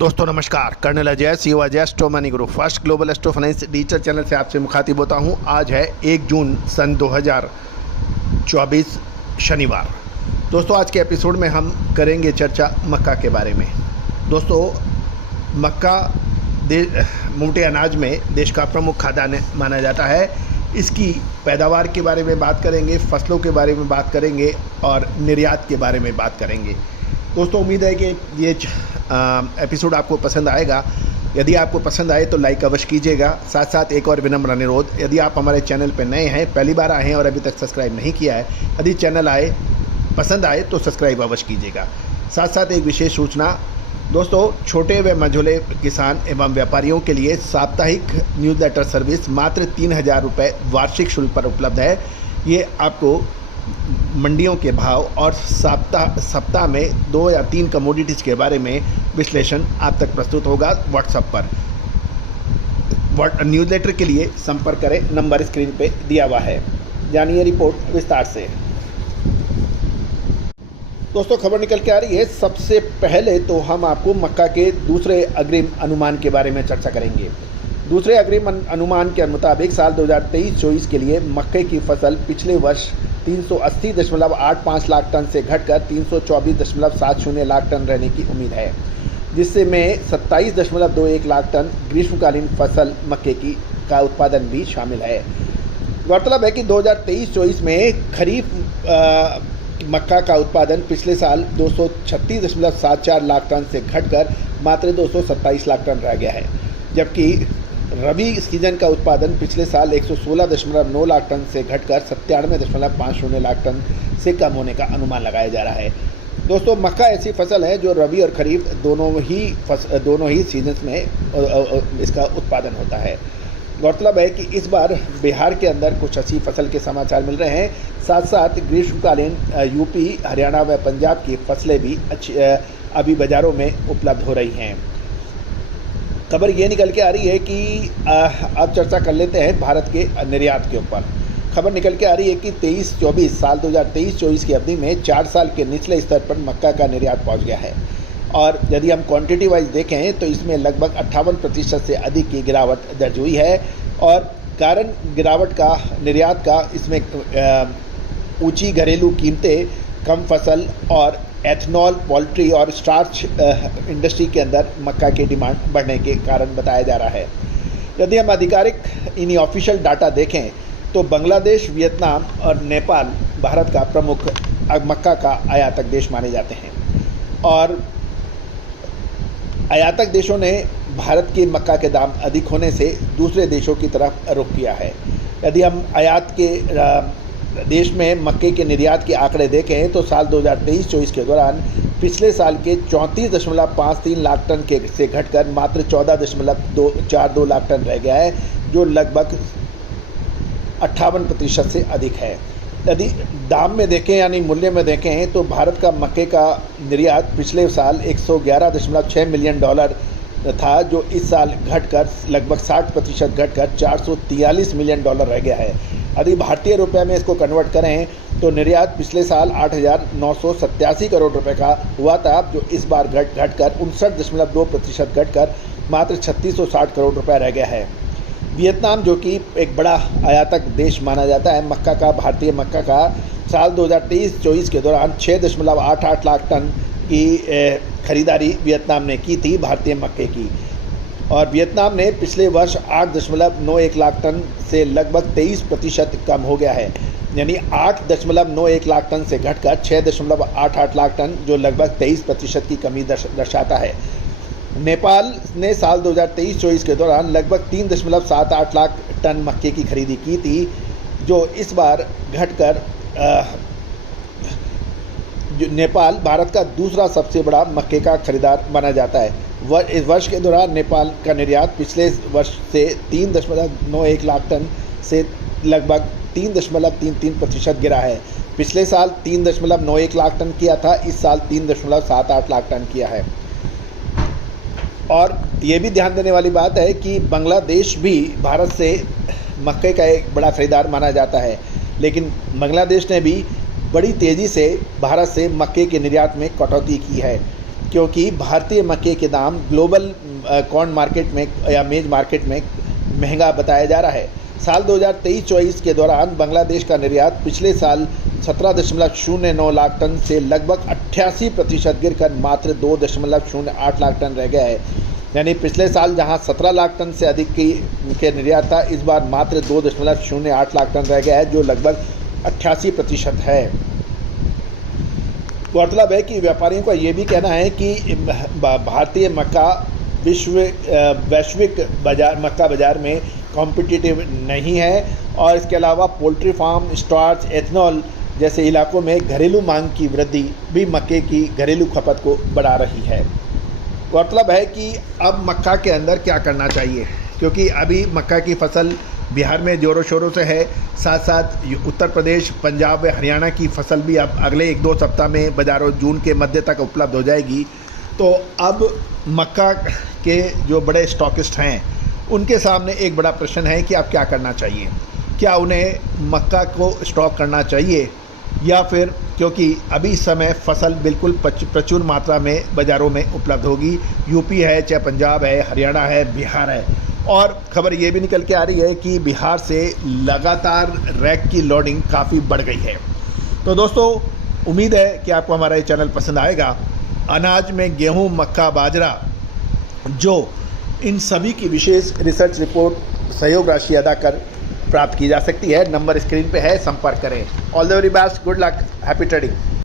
दोस्तों नमस्कार, colonel Ajay CO Ajay astro money guru first global astro finance digital channel से आपसे मुखातिब होता हूं। आज है 1 जून सन 2024 शनिवार। दोस्तों आज के एपिसोड में हम करेंगे चर्चा मक्का के बारे में। दोस्तों मक्का मोटे अनाज में देश का प्रमुख खाद्यान्न माना जाता है। इसकी पैदावार के बारे में बात करेंगे, फसलों के बारे में बात करेंगे और निर्यात के बारे में बात करेंगे। दोस्तों उम्मीद है कि ये एपिसोड आपको पसंद आएगा। यदि आपको पसंद आए तो लाइक अवश्य कीजिएगा। साथ साथ एक और विनम्र अनुरोध, यदि आप हमारे चैनल पर नए हैं, पहली बार आए हैं और अभी तक सब्सक्राइब नहीं किया है, यदि चैनल पसंद आए तो सब्सक्राइब अवश्य कीजिएगा। साथ साथ एक विशेष सूचना दोस्तों, छोटे व मझोले किसान एवं व्यापारियों के लिए साप्ताहिक न्यूज़लेटर सर्विस मात्र 3,000 रुपये वार्षिक शुल्क पर उपलब्ध है। ये आपको मंडियों के भाव और सप्ताह में 2 या 3 कमोडिटीज़ के बारे में विश्लेषण आप तक प्रस्तुत होगा व्हाट्सएप पर। न्यूज़लेटर के लिए संपर्क करें, नंबर स्क्रीन पे दिया हुआ है। जानिए रिपोर्ट विस्तार से। दोस्तों खबर निकल के आ रही है। सबसे पहले तो हम आपको मक्का के दूसरे अग्रिम अनुमान के बारे में चर्चा करेंगे। दूसरे अग्रिम अनुमान के मुताबिक साल 2023-24 के लिए मक्के की फसल पिछले वर्ष 380.85 लाख टन से घटकर 324.70 लाख टन रहने की उम्मीद है, जिससे में 27.21 लाख टन ग्रीष्मकालीन फसल मक्के का उत्पादन भी शामिल है। गौरतलब है कि 2023-24 में खरीफ मक्का का उत्पादन पिछले साल 236.74 लाख टन से घटकर मात्र 227 लाख टन रह गया है, जबकि रबी सीजन का उत्पादन पिछले साल 116.9 लाख टन से घटकर 97.50 लाख टन से कम होने का अनुमान लगाया जा रहा है। दोस्तों मक्का ऐसी फसल है जो रबी और खरीफ दोनों ही सीजन्स में इसका उत्पादन होता है। गौरतलब है कि इस बार बिहार के अंदर कुछ अच्छी फसल के समाचार मिल रहे हैं। साथ साथ ग्रीष्मकालीन यूपी, हरियाणा व पंजाब की फसलें भी अच्छी अभी बाज़ारों में उपलब्ध हो रही हैं। खबर ये निकल के आ रही है कि अब चर्चा कर लेते हैं भारत के निर्यात के ऊपर। खबर निकल के आ रही है कि 2023-24 की अवधि में 4 साल के निचले स्तर पर मक्का का निर्यात पहुंच गया है। और यदि हम क्वांटिटी वाइज देखें तो इसमें लगभग 58% से अधिक की गिरावट दर्ज हुई है। और कारण गिरावट का निर्यात का इसमें ऊंची घरेलू कीमतें, कम फसल और एथनॉल, पोल्ट्री और स्टार्च इंडस्ट्री के अंदर मक्का की डिमांड बढ़ने के कारण बताया जा रहा है। यदि हम आधिकारिक इन्हीं ऑफिशियल डाटा देखें तो बांग्लादेश, वियतनाम और नेपाल भारत का प्रमुख मक्का का आयातक देश माने जाते हैं। और आयातक देशों ने भारत के मक्का के दाम अधिक होने से दूसरे देशों की तरफ रुख किया है। यदि हम आयात के देश में मक्के के निर्यात के आंकड़े देखें तो साल 2023-24 के दौरान पिछले साल के 34.53 लाख टन के से घटकर मात्र 14.42 लाख टन रह गया है, जो लगभग 58% से अधिक है। यदि दाम में देखें यानी मूल्य में देखें तो भारत का मक्के का निर्यात पिछले साल $111.6 मिलियन था, जो इस साल घटकर लगभग 60% घटकर $443 मिलियन रह गया है। यदि भारतीय रुपये में इसको कन्वर्ट करें तो निर्यात पिछले साल 8,987 करोड़ रुपए का हुआ था, जो इस बार घटकर 59.2% घटकर मात्र 3,660 करोड़ रुपए रह गया है। वियतनाम, जो कि एक बड़ा आयातक देश माना जाता है मक्का का, भारतीय मक्का का, साल 2023-24 के दौरान 6.88 लाख टन की खरीदारी वियतनाम ने की थी भारतीय मक्के की। और वियतनाम ने पिछले वर्ष 8.91 लाख टन से लगभग 23% कम हो गया है, यानी 8.91 लाख टन से घटकर 6.88 लाख टन, जो लगभग 23% की कमी दर्शाता है। नेपाल ने साल 2023-24 के दौरान लगभग 3.78 लाख टन मक्के की खरीदी की थी, जो इस बार घटकर नेपाल भारत का दूसरा सबसे बड़ा मक्के का खरीदार माना जाता है। इस वर्ष के दौरान नेपाल का निर्यात पिछले वर्ष से 3.91 लाख टन से लगभग 3.33% गिरा है। पिछले साल 3.91 लाख टन किया था, इस साल 3.78 लाख टन किया है। और ये भी ध्यान देने वाली बात है कि बांग्लादेश भी भारत से मक्के का एक बड़ा खरीदार माना जाता है, लेकिन बांग्लादेश ने भी बड़ी तेज़ी से भारत से मक्के के निर्यात में कटौती की है। क्योंकि भारतीय मक्के के दाम ग्लोबल कॉर्न मार्केट में या मेज मार्केट में महंगा बताया जा रहा है। साल 2023-24 के दौरान बांग्लादेश का निर्यात पिछले साल 17.09 लाख टन से लगभग 88% गिरकर मात्र 2.08 लाख टन रह गया है। यानी पिछले साल जहां 17 लाख टन से अधिक के निर्यात था, इस बार मात्र 2.08 लाख टन रह गया है, जो लगभग 88% है। गौरतलब है कि व्यापारियों का ये भी कहना है कि भारतीय मक्का वैश्विक मक्का बाज़ार में कॉम्पिटिटिव नहीं है और इसके अलावा पोल्ट्री फार्म, स्टार्च, एथनॉल जैसे इलाकों में घरेलू मांग की वृद्धि भी मक्के की घरेलू खपत को बढ़ा रही है। गौरतलब है कि अब मक्का के अंदर क्या करना चाहिए, क्योंकि अभी मक्का की फसल बिहार में ज़ोरों शोरों से है, साथ साथ उत्तर प्रदेश, पंजाब व हरियाणा की फसल भी अब अगले 1-2 सप्ताह में बाज़ारों जून के मध्य तक उपलब्ध हो जाएगी। तो अब मक्का के जो बड़े स्टॉकिस्ट हैं उनके सामने एक बड़ा प्रश्न है कि अब क्या करना चाहिए। क्या उन्हें मक्का को स्टॉक करना चाहिए या फिर, क्योंकि अभी समय फसल बिल्कुल प्रचुर मात्रा में बाज़ारों में उपलब्ध होगी। यूपी है, चाहे पंजाब है, हरियाणा है, बिहार है, और खबर ये भी निकल के आ रही है कि बिहार से लगातार रैक की लोडिंग काफ़ी बढ़ गई है। तो दोस्तों, उम्मीद है कि आपको हमारा ये चैनल पसंद आएगा। अनाज में गेहूं, मक्का, बाजरा, जो इन सभी की विशेष रिसर्च रिपोर्ट सहयोग राशि अदा कर प्राप्त की जा सकती है। नंबर स्क्रीन पे है, संपर्क करें। All the very best, good luck, happy trading.